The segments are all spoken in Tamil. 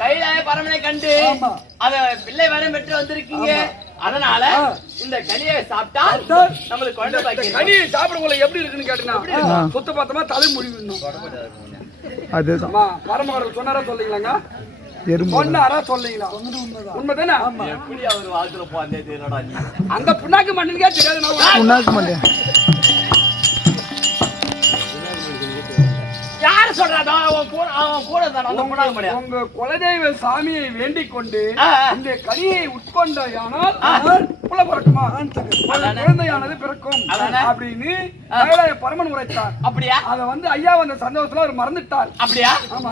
கைலாய பரமனை கண்டு அத பிள்ளை வரம் பெற்று வந்திருக்கீங்க. அதனால இந்த கனியை சாப்பிட்டா நம்மளுக்கு குழந்தை பாக்கியம். கனியை சாப்பிடும்போது எப்படி இருக்குன்னு கேட்டீங்கன்னா சுத்த பத்தமா தலை முடிவிடணும். அதுதான் பரமகடல் சொன்னாரா சொல்றீங்களாங்க? சொன்னாரா சொல்றீங்களா? உண்மைதானே? எப்படி அவர் வாழ்த்துல போந்தே தெரியலடா நீ. அந்த புண்ணாக்கு மண்ணுக்கே தெரியாது. புண்ணாக்கு மண்ணு யாரு சொல்றாதோ அவன் கூட தான் அந்த புண்ணாக்கு மண்ணு. உங்க குலதெய்வ சாமியை வேண்டிக் கொண்டு இந்த கனியை உட்கொண்டாயானால் புல பிறக்குமா, குழந்தையானது பிறக்கும் அப்படின்னு கைலாய பரமன் உரைத்தார். அப்படியா? அத வந்து ஐயா வந்த சந்தோஷத்துல அவர் மறந்துட்டார். அப்படியா? ஆமா.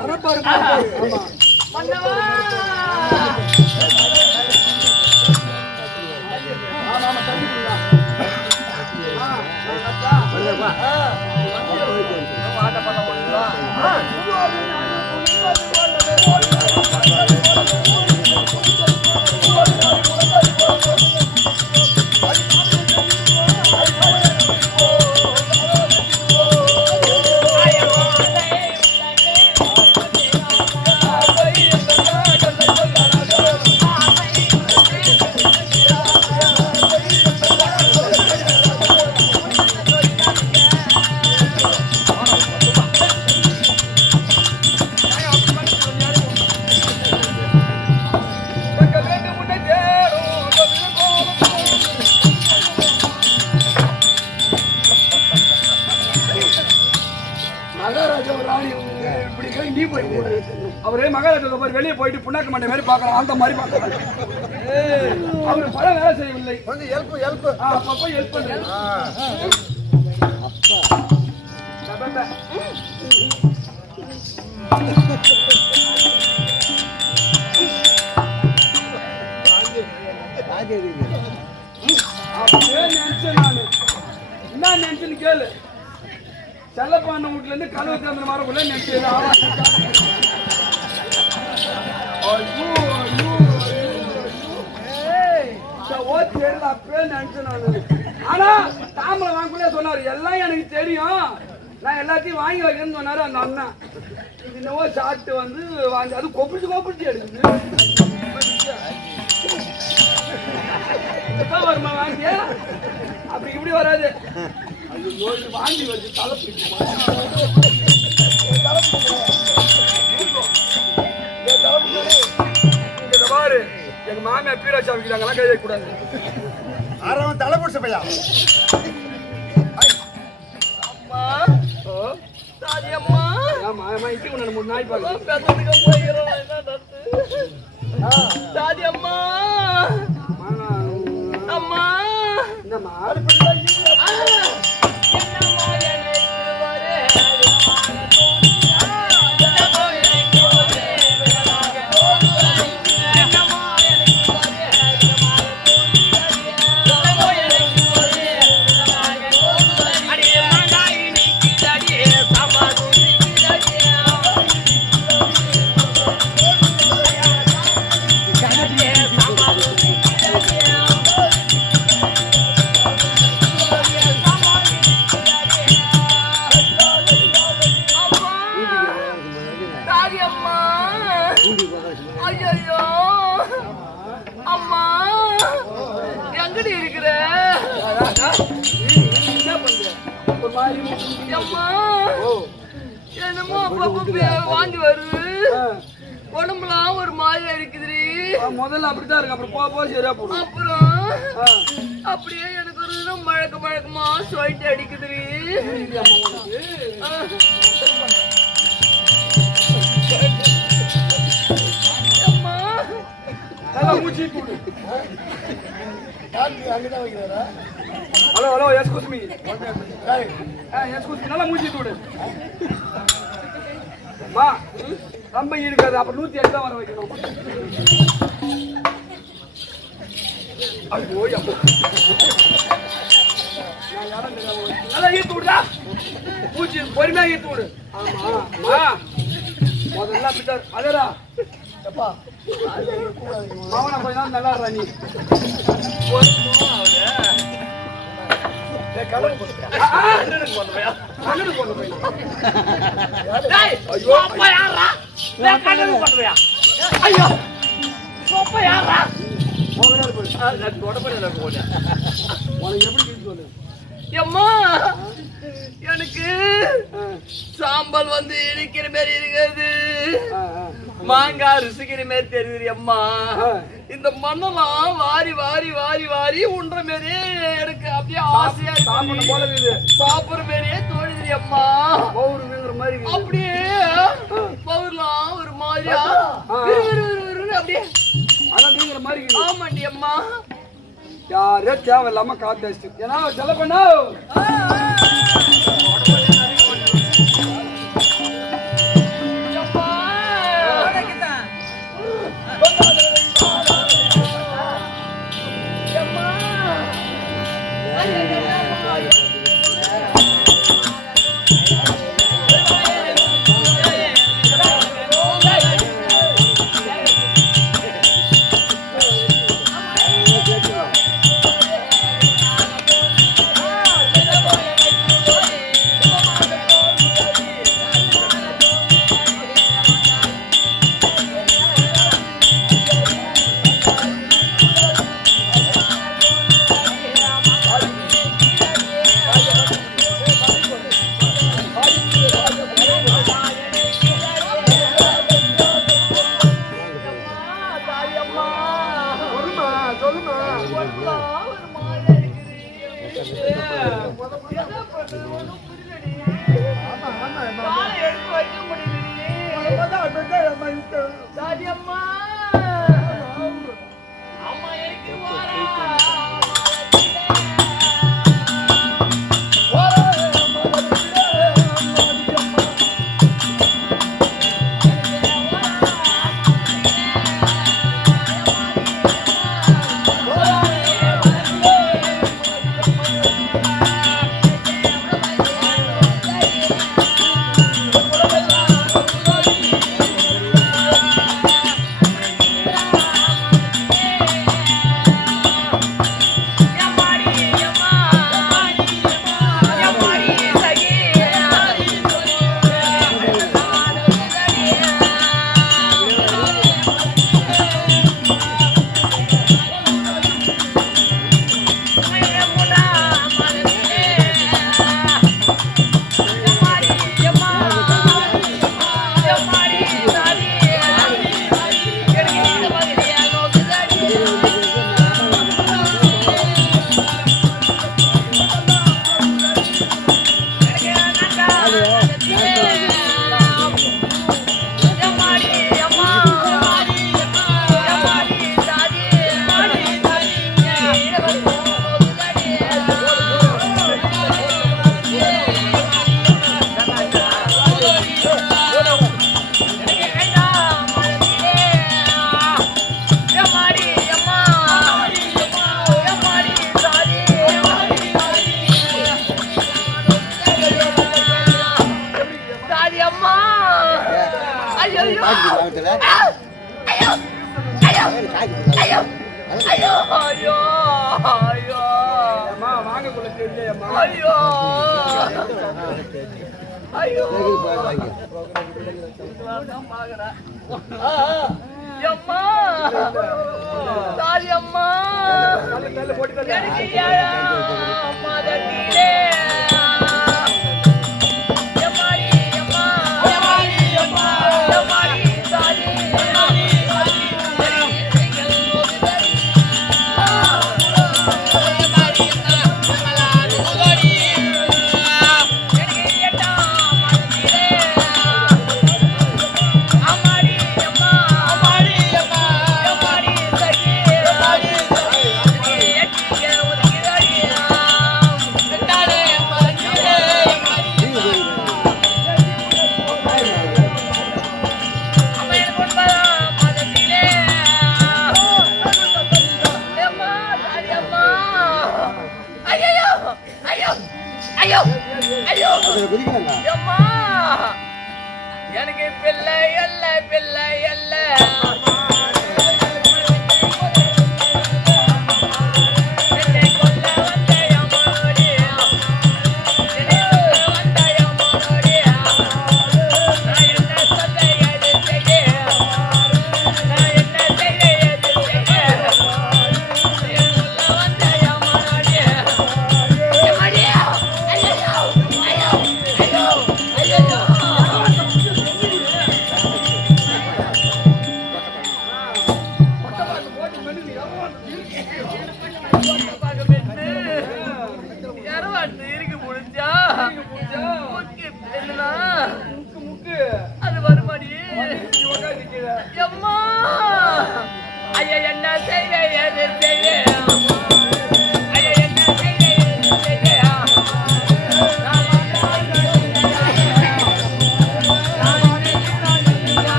அவரே மகாராஜா வெளியே போயிட்டு புண்ணாக்கு மண்டை மாதிரி பாக்குறான். அந்த மாதிரி பாக்குறான். அவரு பல வேலை செய்யவில்லை. அப்பப்போ ஹெல்ப் பண்றேன். அப்படியே நினைச்சேன் நானு. என்ன நினைச்சுன்னு கேளு. செல்லப்பாண்ட வீட்டுல இருந்து கதவு திறந்த வரக்குள்ள நினைச்சு அப்பவே நினைச்சேன் நானு. ஆனா தாமரை வாங்கக்குள்ளே சொன்னாரு எல்லாம் எனக்கு தெரியும், நான் எல்லாத்தையும் வாங்கி வைக்கிறேன்னு சொன்னாரு அந்த அண்ணா. இது என்னவோ சாப்பிட்டு வந்து வாங்கி அது கொப்பிடிச்சு எடுக்குது. வருமா வாங்கி அப்படி இப்படி வராது. வாங்கி வச்சு தலை பிடிக்குமா பாரு. எங்க மாமியா பீராட்சி வைக்கிறாங்கலாம் கை வைக்க கூடாது. தலை பிடிச்ச பையா அம்மா தாதி அம்மா. ஆமா ஆமா இட்டி உன்ன மூணு நாய் பாக்க பேசுறதுக்கு போயிரோம். என்ன தாதி அம்மா. அம்மா என்னம்மா? என்னமோ வாங்கி வருது, உடம்புலாம் ஒரு மாதிரியா இருக்குது. முதல்ல அப்படித்தான் இருக்கு, அப்புறம் போக சரியா போடும். அப்புறம் அப்படியே எனக்கு ஒரு மழக்கமா சொல்லிட்டு அடிக்குது. ஹலோ ஹலோ எஸ்கூஸ் மீ நல்லா மூச்சு தூடு. மா ரொம்ப இருக்காது, அப்ப 108 தான் வர வைக்கணும். நல்லா ஈர்த்து விடுதா, மூச்சு பொறுமையா ஈர்த்து விடு. ஆமா முதல்ல அப்படித்தான். அதேடா மாவன கொஞ்ச நாள் நல்லா இருடா நீ. அண்ணனுக்கு போன பையா. கண்ணனுக்கு போன பையன். டேய், உன் அப்பா யார்றா? டேய், கண்ணனுக்கு போன பையா. ஐயோ, உன் அப்பா யார்றா? போகிறாரு போய். நான் தொடப்படையில போனேன். உனக்கு எப்படி இருக்கு சொல்லு. அம்மா, எனக்கு சாம்பல் வந்து இடிக்கிற மாதிரி இருக்குது, மாங்காய் ருசிக்கிற மாதிரி தெரியுது அம்மா. இந்த மண்ணெல்லாம் வாரி வாரி வாரி வாரி உண்ற மாதிரியே எனக்கு அப்படியே ஆசையா சாப்பிட போல இருக்குது. சாப்பிடுற மாதிரியே தோணுது அம்மா. பவுர் வீங்குற மாதிரி இருக்குது. அப்படியே பவுர்லாம் ஒரு மாதிரியா அப்படியே அதான் வீங்குற மாதிரி இருக்குது. ஆமாண்டி அம்மா. யாரே தேவையில்லாம காத்து அடிச்சு ஏன்னா செல்ல பண்ணா எனக்கு பிள்ளை அல்ல பிள்ளை அல்ல என்னை கொல்ல வந்த அம்மாடி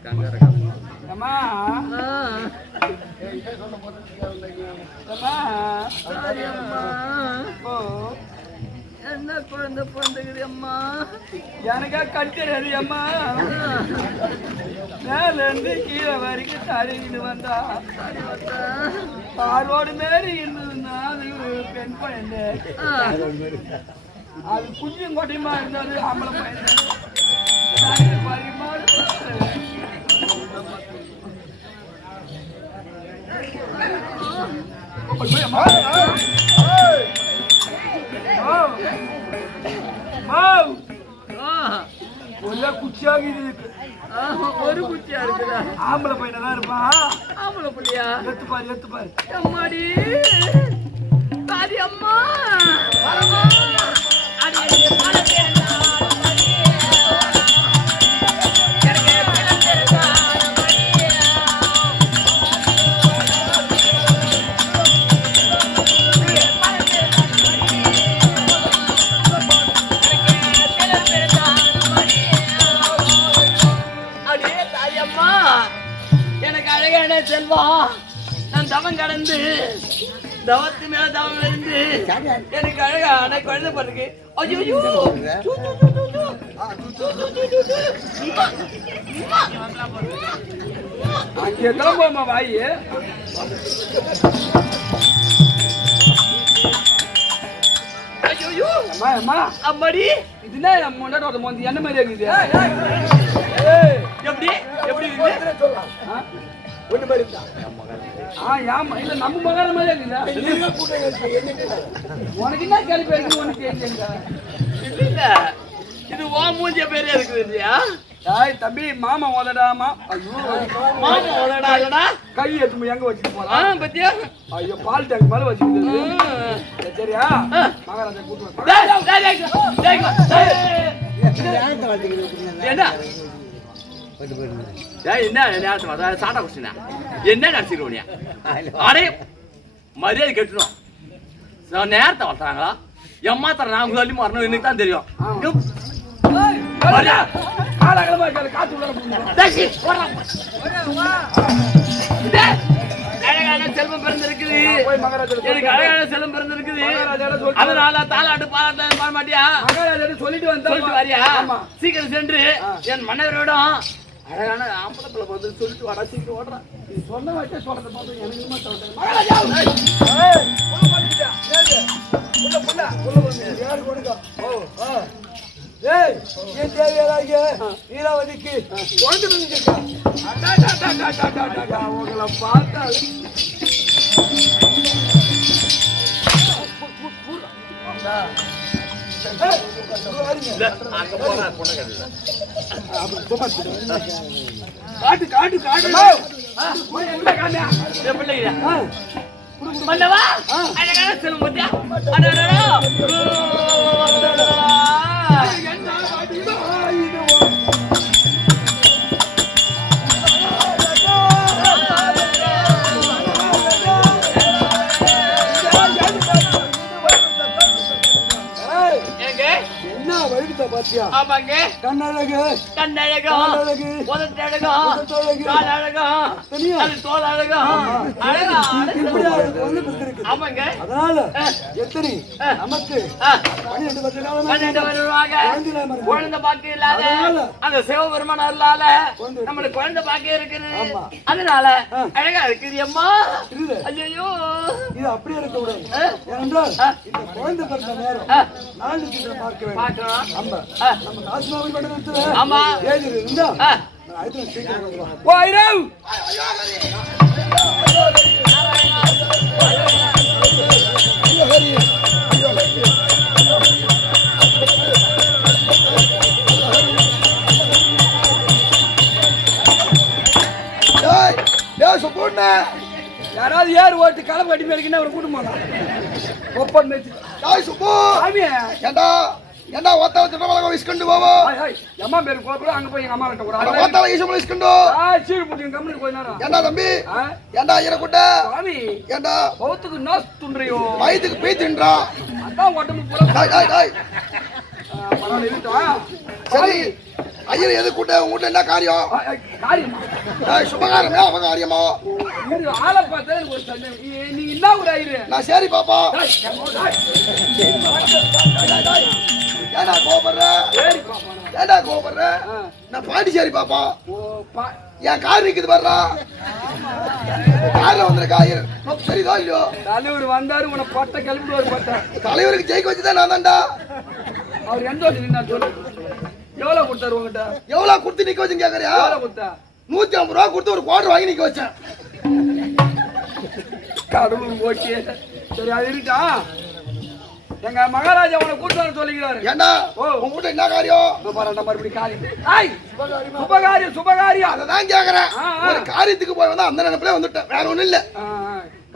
அம்மா என்ன குழந்தை பிறந்துக்குது அம்மா? எனக்கா கட்டிடுறது அம்மா. மேல இருந்து கீழே வரைக்கும் தள்ளிக்கிட்டு வந்தா ஆரோடு மாரி இருந்ததுன்னா அது பெண் குழந்தை. அது குஞ்சும் கொட்டையுமா இருந்தது ஆம்பளை பையன். பரிமாறு ஒரு குச்சியா இருக்குதா? ஆம்பளை பையனா தான் இருப்பான். ஆம்பளை புள்ளியா? எத்து பாரு எத்து பாரு. அம்மாடி தாதி அம்மா எனக்கு அழகான செல்வம். நான் தவம் கடந்து தவத்து மேல தவம் இருந்து எனக்கு அழகான குழந்தை பிறகு அங்கே போமா வாயி. அம்மாடி இதுனா நம்ம முன்னாடி வந்து என்ன மாதிரி இருக்குது? எப்படி எப்படி ஒண்ணு மாதிரி இருந்தா இல்ல நம்ம மகார மாதிரி இருக்குதா? உனக்கு என்ன கேள்வி இருக்கு? உனக்கு இல்ல இது ஓ மூஞ்சிய பேரே இருக்குது இல்லையா? தம்பி மாமா ஓதடாமா. ஐயோ மாமா ஓதடா இல்லடா. கை எடுத்து எங்க வச்சுட்டு போறா பத்தியா? ஐயோ பால் டேங்க் மேல வச்சுக்கிட்டு. சரியா மகாராஜா கூட்டு என்ன என்ன சாட்டா குடிச்சுனா என்ன நடிச்சிருவோனியா? அடே மரியாதை கட்டணும். நேரத்தை வளர்த்தாங்களா எம்மாத்திர நாங்க சொல்லி மரணம் எனக்கு தான் தெரியும். அழகான செல்வம் பிறந்திருக்குது. எனக்கு அழகான செல்வம் பிறந்திருக்குது. அதனால தாலாட்டு பாட மாட்டியா? சொல்லிட்டு வரியா? சீக்கிரம் சென்று என் மன்னவரிடம் அழகான ஆம்பளை வந்து சொல்லிட்டு வாடா, சீக்கிரம் ஓடுறான். சொன்ன வச்ச சொல்றத பார்த்து எனக்கு நீலாவதிக்கு உங்களை பார்த்தா காட்டு காட்டு காட்டு மன்னவா அழகான செல்வம் பத்தியா? ஆமாங்க. கண்ணழகு கண்ணழகு உதட்டழகு காலழகு அது தோலழகு அழகா. ஆமாங்க. அதனால எத்தனை நமக்கு 12 வருவாங்க குழந்தை பாக்கியம் இல்லாத அந்த சிவபெருமான் அருளால நம்மளுக்கு குழந்தை பாக்கியம் இருக்குது. அதனால அழகா இருக்குது அம்மா. ஐயோ இது அப்படியே இருக்க கூடாது. ஏனென்றால் இந்த குழந்தை பிறந்த நேரம் நாலு சித்திரம் பார்க்க வேண்டும். நம்ம காசுமாவில் பண்ண ஆமா ஏழு இருந்தா யாராவது ஏறு ஓட்டு களம் கட்டி மேற்கினா ஒரு கூட்டம் போனா ஒப்பன் மேய்ச்சி ஏண்டா ஓத்தால திட்டவளக விஸ்கண்டு போவோ அம்மா பேர் கோபுல அங்க போய் எங்க அம்மா கிட்ட கூட ஓத்தால ஈசமல விஸ்கண்டு சீர் புடிங்க கம்முனு போய் நேரா ஏண்டா தம்பி ஏண்டா ஈரகுட்ட சாமி ஏண்டா பௌத்துக்கு நாஸ் துன்றியோ வயித்துக்கு பீ தின்றா அதான் உடம்பு பூரா டேய் பரவாயில்லை இருக்கா சரி ஐயர் எது கூட்ட உங்க வீட்டுல என்ன காரியம் காரியமா சுபகாரமே அவகாரியமா இது ஆளை பார்த்தா எனக்கு ஒரு சந்தேகம் நீங்க என்ன ஒரு ஐயரு நான் சரி பாப்பா ஏடா கோபப்படுற ஏடா கோபப்படுற நான் பாண்டிச்சேரி பாப்பா என் கார் நிக்குது பாருடா கார்ல வந்திருக்கா ஐயர் சரிதா இல்லையோ தலைவர் வந்தாரு உன பட்டை கிளம்பிடுவார் பட்டை தலைவருக்கு ஜெயிக்க வச்சுதான் நான் தான்டா அவர் எந்த வச்சு நான் சொல்லு எவ்வளவு கொடுத்தாரு உங்ககிட்ட எவ்வளவு கொடுத்து நிக்க வச்சுன்னு கேக்குறியா எவ்வளவு கொடுத்தா 150 ரூபா கொடுத்து ஒரு குவார்டர் வாங்கி நிக்க வச்சேன் கடவுள் ஓகே சரி அது இருக்கா எங்க மகாராஜா உன கூட்டு வர சொல்லிக்கிறாரு ஏண்டா உங்க வீட்டுல என்ன காரியம் மறுபடியும் காரியம் சுபகாரியம் சுபகாரியம் அதான் கேக்குறேன் ஒரு காரியத்துக்கு போய் வந்தா அந்த நினைப்புல வந்துட்டேன் வேற ஒண்ணும் இல்ல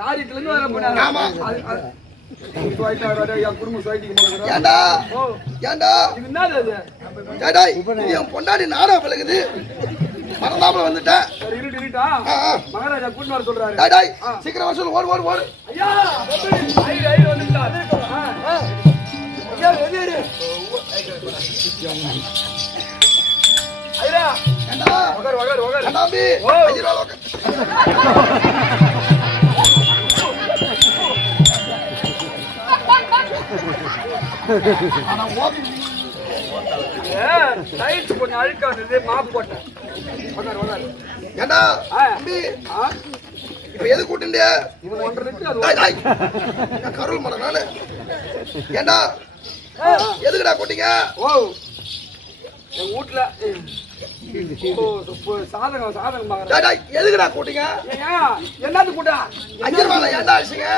காரியத்துல இருந்து வர போனாரு ஆமா குடும்பம் சொல்லிட்டு ஏண்டா ஏண்டா இது என்னது அது ஏடா என் பொண்டாடி நாடா பழகுது மறந்தாப்புல வந்துட்டேன் சரி இருட்டு இருட்டா மகாராஜா கூட்டு வர சொல்றாரு டேய் சீக்கிரம் வர சொல்லு ஓடு ஓடு ஓடு ஐயா ஐயா ஐயா வந்துட்டாரு ஐயா வெதிரு ஐயா ஏண்டா வகர் வகர் வகர் அண்ணாம்பி ஐயரோ வகர் ஆனா ஓபி டைட் கொஞ்சம் அழுக்கா இருந்தது மாப் போட்டேன் வகர் வகர் ஏண்டா அம்பி இப்ப எது கூட்டிண்டியா இவன் ஒன்றரை இருக்கு அது டேய் டேய் நான் கருள் மட நானு ஏண்டா எதுக்குடா கூட்டிங்க ஓ என் வீட்ல சாதகம் சாதகம் பாக்குறேன் டேய் டேய் எதுக்குடா கூட்டிங்க என்னது கூட்டா ஐயர் வாள ஏண்டா அடிச்சீங்க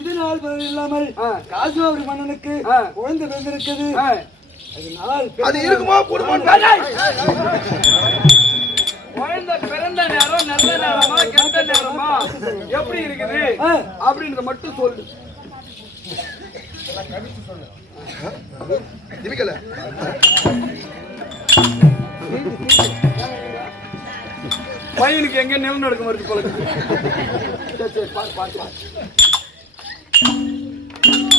இது நாள் இல்லாமல் காசு ஒரு மன்னனுக்கு குழந்தை பிறந்திருக்குது அது இருக்குமா குடும்பம் குழந்தை பிறந்த நேரம் நல்ல நேரமா கெட்ட நேரமா எப்படி இருக்குது அப்படின்றத மட்டும் சொல்லு இருக்கல பையனுக்கு எங்க நிலம் நடக்க வருது போல சரி சரி பாரு பாரு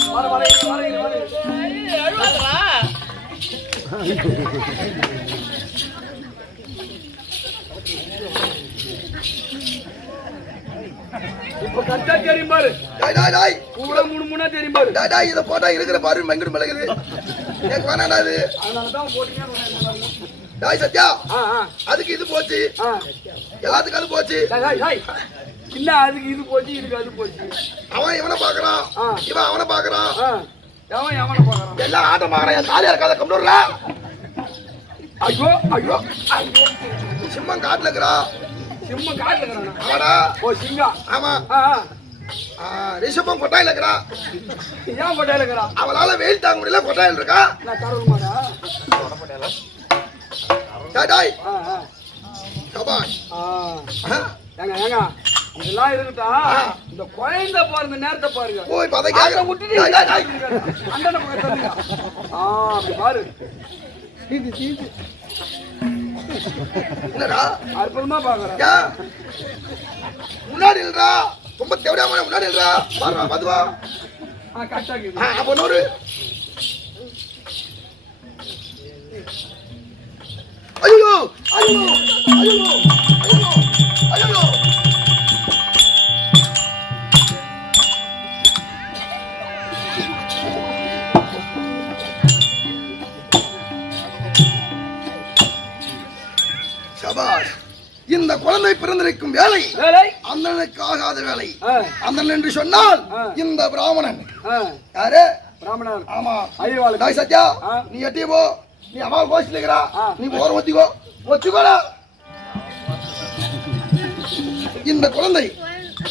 வர வர இப்ப கரெக்டா தெரியும் பாரு டேய் டேய் டேய் கூட மூணா தெரியும் பாரு டேய் டேய் இத போட்டா இருக்கிற பாரு மங்கடு மலகுது எனக்கு வேணாடா இது அதனால தான் போட்டீங்க டேய் சத்யா அதுக்கு இது போச்சு எல்லாத்துக்கும் அது போச்சு டேய் டேய் இல்ல அதுக்கு இது போச்சு இதுக்கு அது போச்சு அவன் இவனை பாக்குறான் இவன் அவனை பாக்குறான் அவன் அவனை பாக்குறான் எல்லாம் ஆட்டம் பாக்குறான் தாலியா இருக்காத கம்ப்யூட்டர்ல ஐயோ ஐயோ ஐயோ சிம்மம் காட்டுல இருக்கிறா சிம்மம் காட்டுல இருக்கிறானா அவனா ஓ சிங்கா ஆமா ரிஷபம் கொட்டாயில இருக்கிறா ஏன் கொட்டாயில இருக்கிறா அவளால வெயில் தாங்க முடியல கொட்டாயில இருக்கா நான் கருள் மாடா டாய் சபாஷ் ஏங்க ஏங்க இதெல்லாம் இருக்கட்டா இந்த குழந்தை பாருங்க நேரத்தை பாருங்க ஓ இப்ப அதை கேக்குற விட்டுட்டு அண்ணனை பக்கம் தள்ளுங்க அப்படி பாரு சீது சீது என்னடா அற்புதமா பாக்குறேன் முன்னாடி இல்லடா ரொம்ப தேவையான முன்னாடி இல்லடா பாருடா பாத்துவா கரெக்டா இருக்குது அப்ப நூறு ஐயோ ஐயோ ஐயோ ஐயோ ஐயோ சபாஷ் இந்த குழந்தை பிறந்திருக்கும் வேலை அந்தனுக்கு ஆகாத வேலை அந்தன் என்று சொன்னால் இந்த பிராமணன் யாரு பிராமணன் ஆமா ஐயவாள் டாய் சத்யா நீ எட்டி போ நீ அம்மா கோச்சிக்கிறா நீ ஓர ஒத்திக்கோ ஒத்திக்கோடா இந்த குழந்தை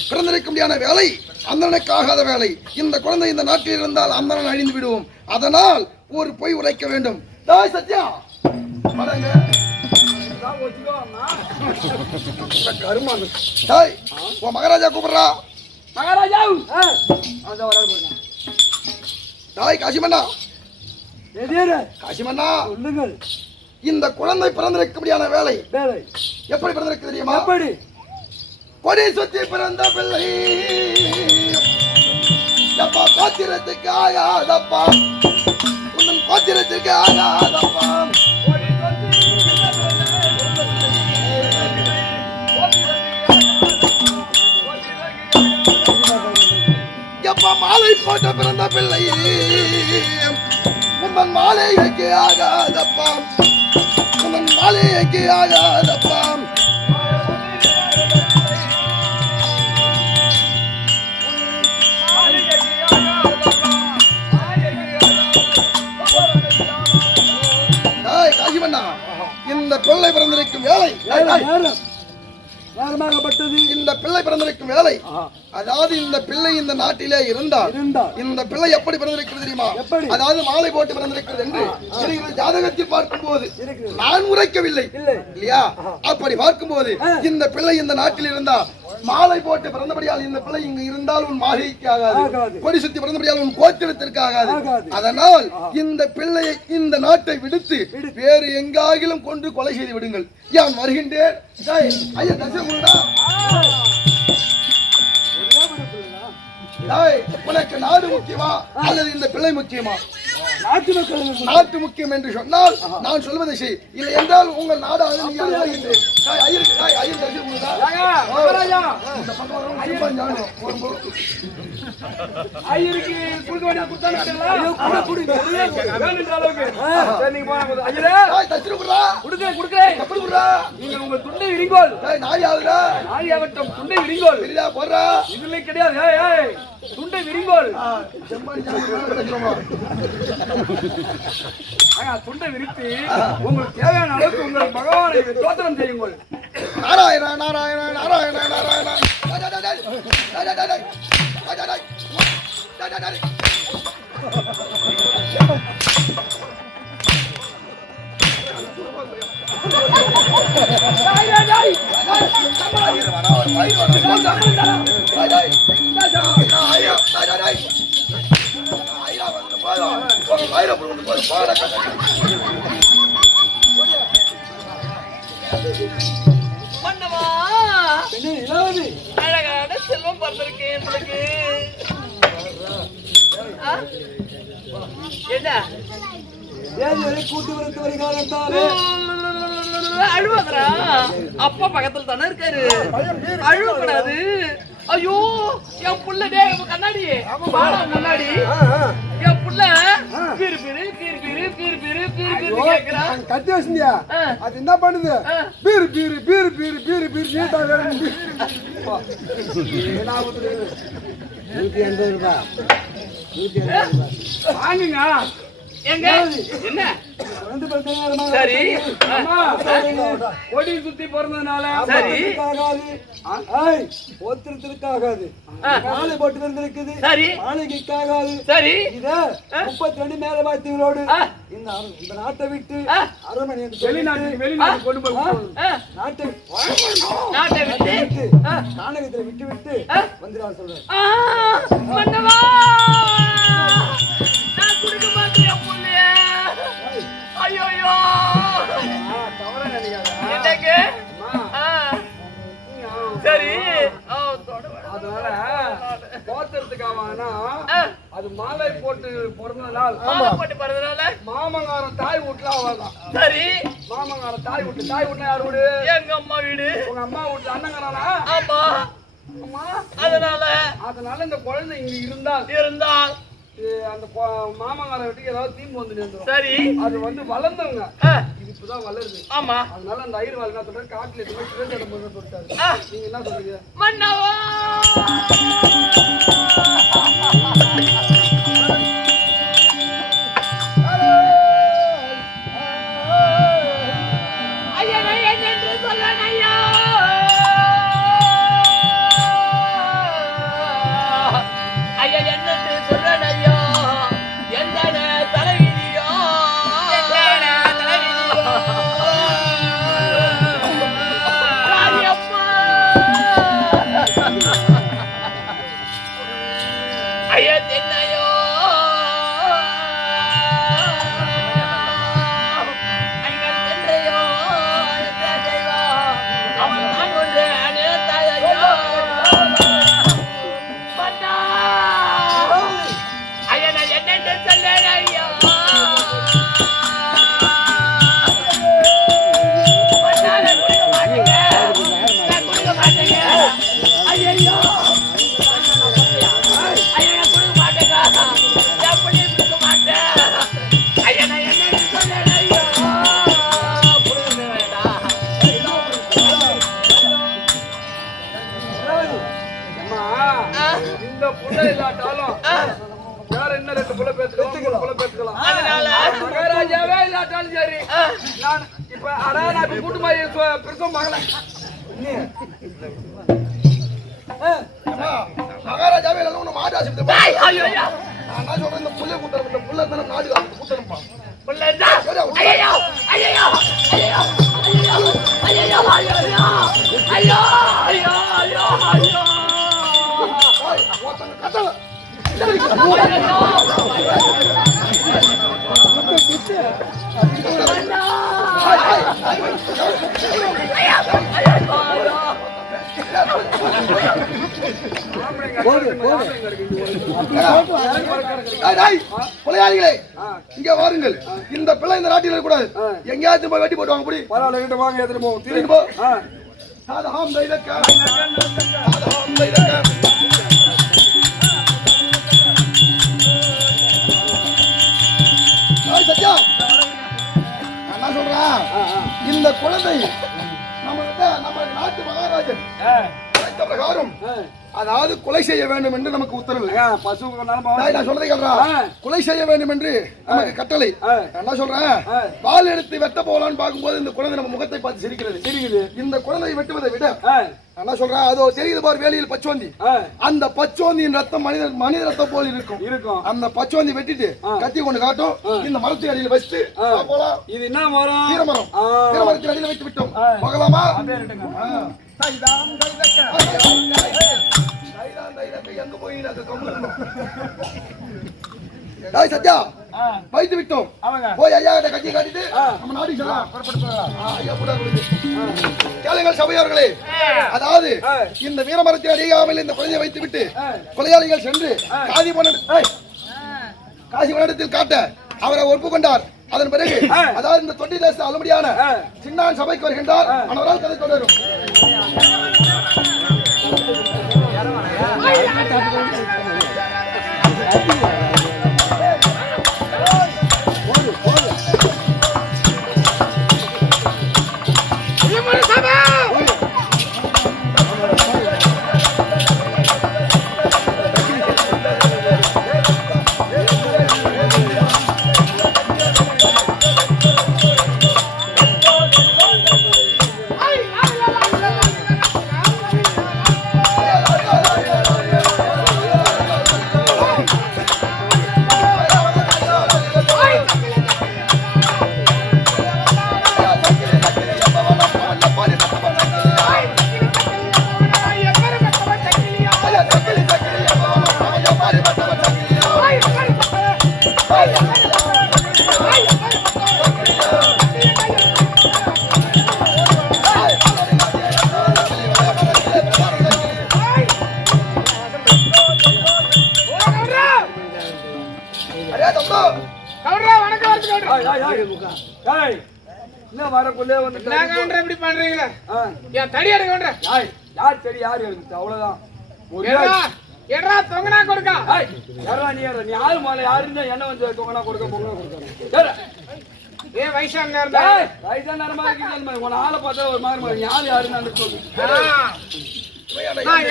பிறந்திருக்கும்படியான வேலை அந்தனுக்கு ஆகாத வேலை இந்த குழந்தை இந்த நாட்டில் இருந்தால் அந்தனன் அழிந்து விடுவோம் அதனால் ஒரு பொய் உரைக்க வேண்டும் டாய் சத்யா வணங்க மகாராஜா கூப்பிடுறா மகாராஜா டாய் காசிமண்ணா காசிமண்ணா சொல்லுங்கள் இந்த குழந்தை பிறந்திருக்கும்படியான வேலை வேலை எப்படி பிறந்திருக்கு தெரியுமா எப்படி கொடி சுத்தி பிறந்த பிள்ளை எப்பா பாத்திரத்துக்கு ஆகாதப்பா உன் பாத்திரத்துக்கு ஆகாதப்பா மாலை போட்ட பிறந்த பிள்ளை உந்தன் மாலைக்கு ஆகாதப்பா உந்தன் மாலைக்கு ஆகாதப்பா காசிமண்ணா இந்த பிள்ளை பிறந்திருக்கும் வேலை நேரமாகப்பட்டது இந்த பிள்ளை பிறந்திருக்கும் வேலை அதாவது இந்த பிள்ளை இந்த நாட்டிலே இருந்தால் இந்த பிள்ளை எப்படி பிறந்திருக்கிறது தெரியுமா அதாவது மாலை போட்டு பிறந்திருக்கிறது என்று ஜாதகத்தில் பார்க்கும் போது நான் உரைக்கவில்லை இல்லையா அப்படி பார்க்கும் போது இந்த பிள்ளை இந்த நாட்டில் இருந்தா மாலை போட்டு பிறந்தபடியால் இந்த பிள்ளை இங்கு இருந்தால் உன் மாளிகைக்கு ஆகாது கொடி சுத்தி பிறந்தபடியால் உன் கோத்திரத்திற்கு ஆகாது அதனால் இந்த பிள்ளையை இந்த நாட்டை விடுத்து வேறு எங்காகிலும் கொண்டு கொலை செய்து விடுங்கள் யான் வருகின்றேன் ஐயா தரிசனம் உனக்கு நாடு முக்கியமா அல்லது இந்த பிள்ளை முக்கியமா நாட்டு முக்கியம் என்று சொன்னால் நான் சொல்வதை செய் இல்லை என்றால் உங்கள் நாடாக துண்டை விரிங்கோல் துண்டை விரித்து உங்களுக்கு தேவையான அளவுக்கு உங்கள் பகவானை தோத்திரம் செய்யுங்கள். நாராயண நாராயண நாராயண நாராயண அழகான செல்வம் பிறந்திருக்கேன் உங்களுக்கு. என்ன கூட்டு வரத்து வருகிறாரே அழுவாதரா? அப்பா பக்கத்துல தானே இருக்காரு, அழுவக்கூடாது. ஐயோ என் புள்ள கண்ணாடி முன்னாடி என் புள்ள beer beer beer beer beer beer beer beer கேக்குறான். கத்தி வச்சியா? அது என்ன பண்ணுது? Beer beer beer beer beer beer நீட்டா வேணும். 180 ரூபாய் வாங்குங்க. எங்க என்ன சரி கொடி சுத்தி பிறந்ததுனால ஒருத்தருக்காகாது, மாலை போட்டு வந்திருக்குது மாளிகைக்காகாது. சரி இத 32 மேல வாத்திகளோடு இந்த நாட்டை விட்டு அரண்மனை வெளிநாட்டு கொண்டு போய் நாட்டை விட்டு நாடகத்தை விட்டு விட்டு வந்துடா சொல்றேன். குடுக்க மாட்டேன் புள்ளைய. ஐயோ தவற நினைக்காத. என்னங்க சரி அதனால போத்துறதுக்காகனா அது மாலை போட்டு பிறந்ததுனால மாமங்காரன் தாய் வீட்டுல அவதான். சரி மாமங்காரன் தாய் வீட்டுல யார் வீடு? எங்க அம்மா வீடு. உங்க அம்மா வீட்டுல அண்ணங்காரனா? ஆமா. அதனால இந்த குழந்தை இங்க இருந்தால் அந்த மாமங்கார வீட்டுக்கு ஏதாவது தீம்பு வந்து நேர்ந்துடும். சரி அது வந்து வளர்ந்தவங்க இது இப்பதான் வளருது. ஆமா. அதனால அந்த ஐயர்வாள் என்ன சொல்றாரு, காட்டுல எதுவுமே சிவஜடம் பண்ண சொல்லிட்டாரு. நீங்க என்ன சொல்றீங்க? மன்னவா ஐயா புள்ள இல்லாட்டாலும் வேற என்ன 2 புள்ள பேத்துக்கலாம், புள்ள பேத்துக்கலாம். அதனால மகாராஜாவே இல்லாட்டாலும் சரி, நான் இப்ப நான் இப்ப கூட்டு மாதிரி பிரசவம் மகள மகாராஜாவே எல்லாம் ஒண்ணு மாடு ஆசிரியர் ஐயோ ஐயோ நான் என்ன சொல்றேன், இந்த புள்ள கூட்டம், இந்த புள்ள இருந்தாலும் நாடு கூட்டணும்பா. புள்ளடா ஐயோ ஐயோ ஐயோ ஐயோ ஐயோ ஐயோ ஐயோ ஐயோ ஐயோ ஒருத்தங்க கட்டல கொலையாளிகளே இங்க வாருங்கள். இந்த பிள்ளை இந்த நாட்டில் இருக்கக்கூடாது. எங்கேயாச்சும் போய் வெட்டி போட்டு வாங்க. புடி பரவாயில்ல, கிட்ட வாங்க, எடுத்துட்டு போவோம். திரும்பி போ. சாதகம் தைலக்க சாதகம் தைலக்க சத்யா, என்ன சொல்றேன், இந்த குழந்தை நம்ம நாட்டு மகாராஜன் பிரகாரம் அதாவது கொலை செய்ய வேண்டும் என்று நமக்கு உத்தரவு. பசு நான் சொல்றதை கேள்றா, கொலை செய்ய வேண்டும் என்று நமக்கு கட்டளை. என்ன சொல்றேன், பால் எடுத்து வெட்ட போலான்னு பார்க்கும்போது இந்த குழந்தை நம்ம முகத்தை பார்த்து சிரிக்கிறது. இந்த குழந்தையை வெட்டுவதை விட என்ன சொல்றேன், அதோ தெரியுது பாரு வேலியில் பச்சோந்தி, அந்த பச்சோந்தியின் ரத்தம் மனித ரத்தம் போல் இருக்கும். அந்த பச்சோந்தி வெட்டிட்டு கத்தி கொண்டு காட்டும், இந்த மரத்தின் அடியில் வச்சுட்டு போலாம். இது என்ன மரம்? வீரமரம். வீரமரத்தின் அடியில் வைத்து விட்டோம். போகலாமா? எங்க போய் சத்யா வைத்து விட்டோம். போய் ஐயா கிட்ட கட்சி காட்டிட்டு நம்ம நாட்டுக்கு கேளுங்கள் சபையார்களே. அதாவது இந்த வீரமரத்தை அடியாமல் இந்த குழந்தையை வைத்து விட்டு கொலையாளிகள் சென்று காசிவனிடத்தில் காட்ட அவரை ஒப்புக்கொண்டார். அதன் பிறகு அதாவது இந்த தொட்டி தேச அலுமடியான சின்னான் சபைக்கு வருகின்றார். அவரால் கதை தொடரும். அவ்வளவுதான். என்ன வந்து தொங்கனா கொடுக்க பொங்கனா கொடுக்க வயசான நேரமா இருக்கு. உன ஆளை பார்த்தா ஒரு மாதிரி யாரு யாருன்னு சொல்லு.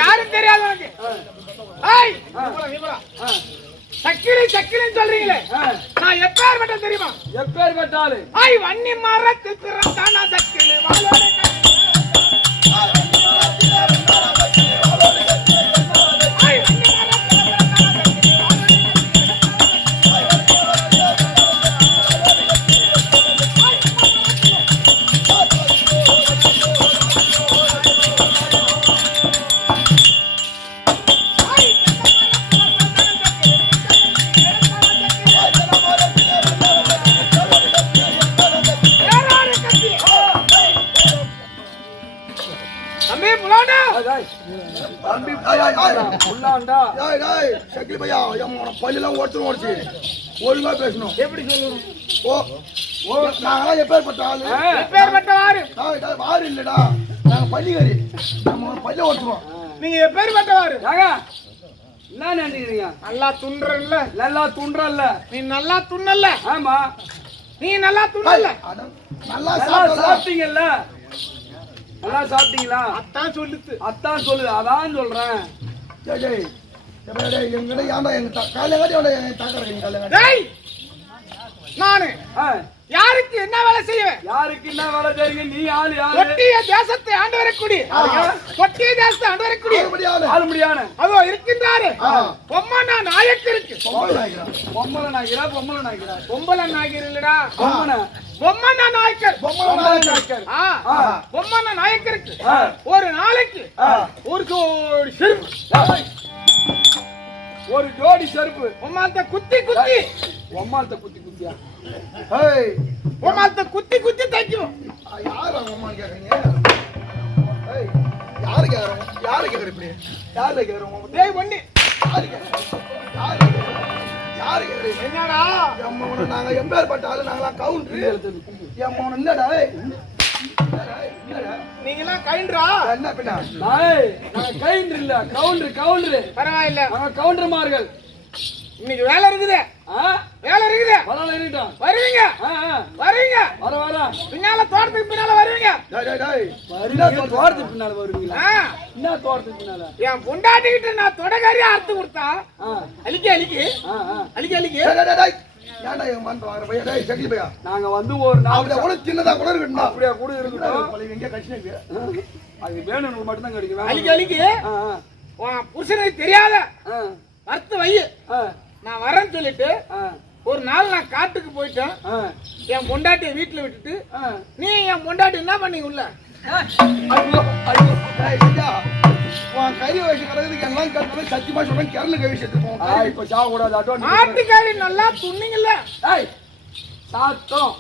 யாரும் தெரியாது உனக்கு. சக்கிலி சக்கிலின்னு சொல்றீங்களே, நான் எப்பேர் பட்ட தெரியுமா? எப்பேர் பட்டாலு வன்னி மரத்தில் பிறந்தானா சக்கிலி வாழோட ஒழுங்கா பேசணும். எப்படி சொல்லணும்? நாங்களாம் எப்பேற்பட்ட ஆளு? எப்பேற்பட்ட வாரு இல்லடா, நாங்க பள்ளிகாரி. நம்ம பள்ளிய ஓட்டுவோம். நீங்க எப்பேற்பட்டவாரு? என்ன நினைக்கிறீங்க? நல்லா துன்றல்ல, நல்லா துன்றல்ல. நீ நல்லா துண்ணல்ல. ஆமா, நீ நல்லா துண்ணல்ல. நல்லா சாப்பிட்டீங்கல்ல, நல்லா சாப்பிட்டீங்களா? அத்தான் சொல்லுது, அதான் சொல்லுது, அதான் சொல்றேன். எங்கட ஏன்டா எங்க காலையில காட்டி அவட தாக்கறீங்க காலையில டேய் நானு யாருக்கு என்ன வேலை செய்வேன்? யாருக்கு என்ன வேலை செய்றீங்க? நீ ஆளு யாரு? கொட்டிய தேசத்தை ஆண்டு வரக்கூடிய கொட்டிய தேசத்தை ஆண்டு வரக்கூடிய ஆளு முடியான அதோ இருக்கின்றாரு பொம்மனா நாயக்கருக்கு. பொம்மல நாய்க்கிறா பொம்மல நாய்க்கிறா பொம்பளை நாயக்கர் இல்லடா, பொம்மன நாயக்கர். பொம்மனா நாயக்கருக்கு ஒரு நாளைக்கு ஒரு ஜோடி செருப்பு, ஒரு ஜோடி செருப்பு. பொம்மாத்த குத்தி குத்தி, பொம்மாத்த குத்தி குத்தியா? ஏய் பொம்மாத்த குத்தி குத்தி தைக்கும். யார் அம்மா கேக்குறீங்க? ஏய் யாரு கேக்குறோம்? யாரு கேக்குற இப்படி? யாரு கேக்குறோம்? டேய் பொண்ணு யாரு கேக்குறீங்க? யாரு கேக்குறீங்க? என்னடா எம்மோன நாங்க எம்பேர்பட்ட ஆளு, நாங்களா கவுண்டர். எம்மோன என்னடா? நீங்க எல்லாம் கைன்றா என்ன பின்ன? நாங்க கைண்டர் இல்ல, கவுண்டர் கவுண்டர். பரவாயில்ல, நாங்க கவுண்டர்மார்கள். இன்னைக்கு வேலை இருக்குது, வேலை இருக்குது. பரவாயில்ல இருக்கட்டும். வருவீங்க வருவீங்க, வர வர பின்னால தோட்டத்துக்கு பின்னால வருவீங்க. தோட்டத்துக்கு பின்னால வருவீங்களா? என்ன தோட்டத்துக்கு பின்னால? என் பொண்டாட்டிக்கிட்ட நான் தொடக்காரியா அறுத்து கொடுத்தா அலிக்கி அலிக்கி அலிக்கி அலிக்கி. ஏன்டா எங்க மண்ட வாங்குற பையா? டேய் சக்கிலி பையா, நாங்க வந்து ஒரு அப்படியே கூட சின்னதா கூட இருக்கணும். அப்படியே கூட இருக்கட்டும். பழைய எங்க கஷ்டம் அது வேணும்னு மட்டும் தான் கிடைக்கும். அலிக்கி அலிக்கி உன் புருஷனுக்கு தெரியாத அறுத்து வை. நான் வரேன்னு சொல்லிட்டு ஒரு நாள் நான் காட்டுக்கு போயிட்டேன். என் பொண்டாட்டிய வீட்டுல விட்டுட்டு நீ என் பொண்டாட்டி என்ன பண்ணி உள்ள? ஐயோ ஐயோ உன் கறி வயசு கிடக்குதுக்கு எல்லாம் கட்டணும். சத்தியமா சொல்றேன், கிரண்டு கறி சேர்த்துப்போம். இப்ப சாக கூடாது. மாட்டுக்காரி நல்லா துண்ணிங்கல்ல சாத்தம்.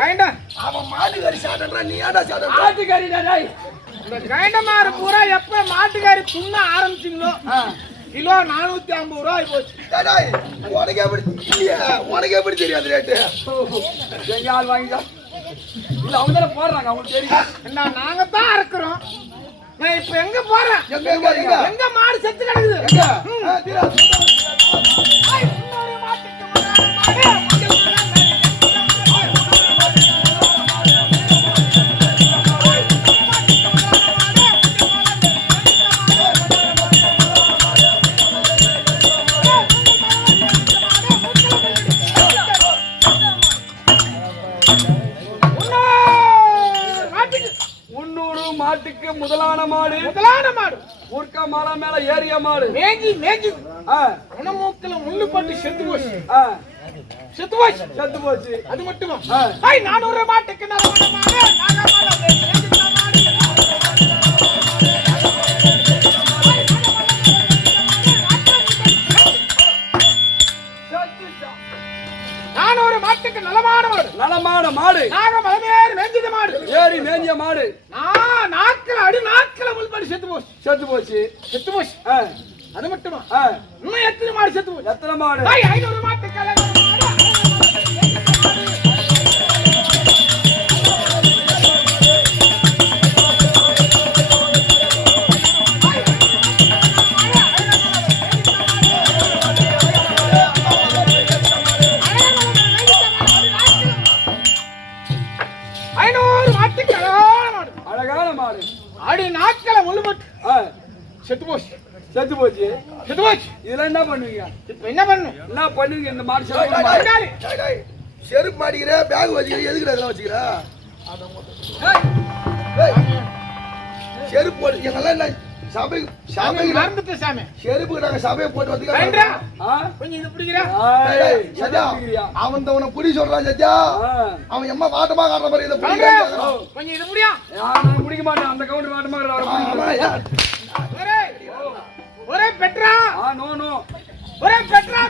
கைண்டா அவன் மாட்டு கறி சாப்பிட்றான், நீ ஏன்டா சாப்பிட்ற? மாட்டுக்கறி டேய். இந்த கைண்டமாறு பூரா எப்ப மாட்டுக்காரி துண்ண ஆரம்பிச்சிங்களோ கிலோ 450 ரூபாய் போச்சு. உனக்கு எப்படி உனக்கு எப்படி தெரியாது ரேட்டு? எங்க ஆள் வாங்கிக்கா? இல்ல அவங்க தானே போடுறாங்க, அவங்களுக்கு தெரியும். நாங்க தான் அறுக்கிறோம். நான் இப்ப எங்க போறேன்? எங்க மாடு செத்து கிடக்குது? மாட்டுக்கு முதலான மாடு ஊர்க்கா மலை மேல ஏறிய மாடு மேஞ்சி மேஞ்சி உணமூக்கல முள்ளு பட்டு செத்து போச்சு. செத்து போச்சு, செத்து போச்சு. அது மட்டுமா? 400 மாட்டுக்கு நல்ல மாடு. மாட்டுக்கு நலமான மாடு நாக மலமேறி மேஞ்சித மாடு, ஏறி மேஞ்சிய மாடு. நாட்கள் அடி நாட்கள முள்படி செத்து போச்சு. செத்து போச்சு, செத்து போச்சு. அது மட்டுமா? இன்னும் எத்தனை மாடு செத்து போச்சு? எத்தனை மாடு? 500 மாட்டுக்கு அழகான மாடு. அடி நாட்கள முள்பட்டு செத்து போச்சு. செத்து போச்சு, செத்து போச்சு. இதெல்லாம் என்ன பண்ணுவீங்க? இப்ப என்ன பண்ணும்? என்ன பண்ணுவீங்க? இந்த மாடு செருப்பு மாட்டிக்கிற, பேக் வச்சுக்கிற, எதுக்குற இதெல்லாம் வச்சுக்கிற? செருப்பு போட்டு எங்கெல்லாம் என்ன சபை சபை மறந்துட்டு சாமி. செருப்பு நாங்க சபையை போட்டு வந்து கொஞ்சம் இது பிடிக்கிறா. அவன் உன புடி சொல்றான் சத்யா. அவன் எம்மா வாட்டமா காட்டுற மாதிரி இதை கொஞ்சம் இது முடியா. பிடிக்க மாட்டேன். அந்த கவுண்டர் வாட்டமா ஒரே பெட்ரா. நோ நோ ஒரே பெட்ரா.